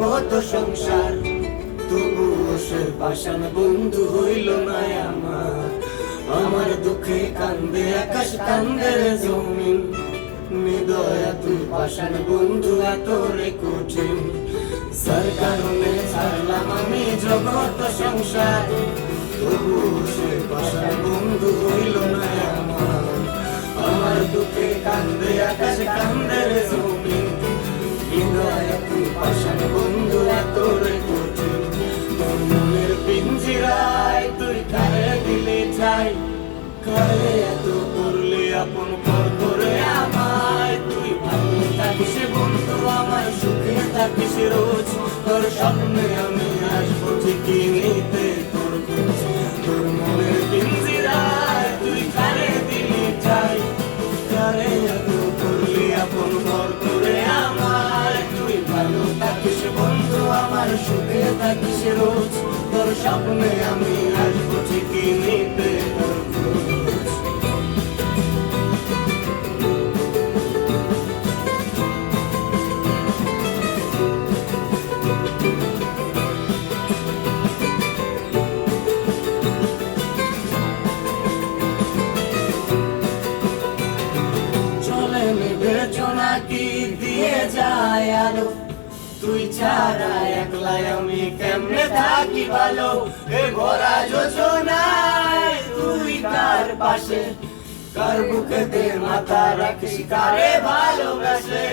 জগৎ সংসার, তবুও সে পাষাণ বন্ধু হইল না আমার। আমার দুঃখে কান্দে আকাশ, কান্দে রে জমিন, নিদয়া তুই পাষাণ বন্ধু এত রে কঠিন। যার কারণে ছাড়লাম আমি জগৎ সংসার, তবুও সে পাষাণ বন্ধু হইল না আমার। আমার দুঃখে কান্দে আকাশ, কান্দে রে জমিন, নিদয়া তুই পাষাণ বন্ধু এত রে কঠিন। তোর মনের পিঞ্জিরায় তুই কারে দিলে ঠাই, কারে এত করলে আপন পর করে আমায়। তুই ভালো থাকিস বন্ধু আমার, সুখে থাকিস রোজ, তোর স্বপ্নে আমি আসবো ঠিকই নিতে তোর খোঁজ। তোর মনের পিঞ্জিরায় তুই কারে দিলি ঠাই, কারে এত করলে আপন পর করে আমায়। তুই ভালো থাকিস বন্ধু আমার, সুখে থাকিস রোজ, তোর স্বপ্নে আমি আসবো ঠিকই নিতে তোর খোঁজ। চলে নেবে জোনাকি দিয়ে যায় আলো, তুই ছাড়া একলাই আমি কেমনে থাকি ভালো। এ ভরা যোজনায় তুই কার পাশে, কার বুকেতে মাথা রাখিস, কারে ভালোবাসে।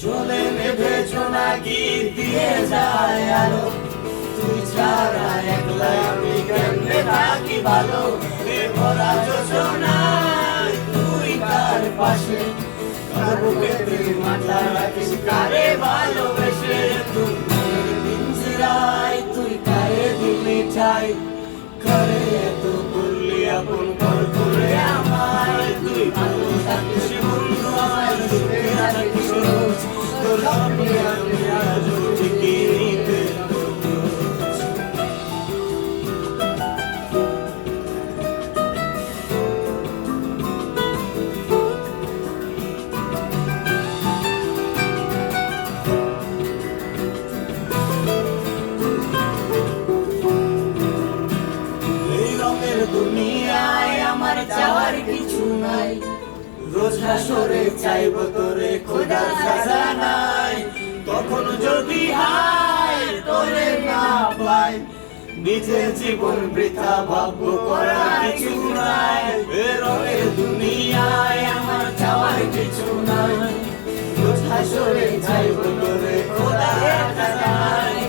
চলে নেবে জোনাকি দিয়ে যায় আলো, তুই ছাড়া একলাই আমি কেমনে থাকি ভালো। এ ভরা যোজনায় তুই কার পাশে, কার বুকেতে মাথা রাখিস, কারে ভালোবেসে। তুই মনের পিঞ্জিরায় তুই কারে দিলি ঠাই, কারে এত করলি আপন পর করে আমায়। তুই ভালো থাকিস বন্ধু আমার, সুখে থাকিস রোজ, তোর স্বপ্নে আমি আসবো ঠিকই নিতে তোর খোঁজ। এই রঙের দুনিয়ায় আমার চাওয়ার কিছু নাই, রোজ হাসরে চাইবো তোরে খোদার খাজানায়। তখন যদি হায় তোরে না পাই, নিজের জীবন বৃথা ভাববো করা কিছু নাই। এ রঙের দুনিয়ায় আমার চাওয়ার কিছু নাই, রোজ হাসরে চাইবো তোরে খোদার খাজানায়।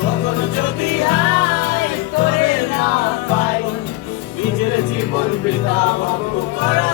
তখন যদি হায় তোরে না পাই, নিজের জীবন বৃথা ভাববো করা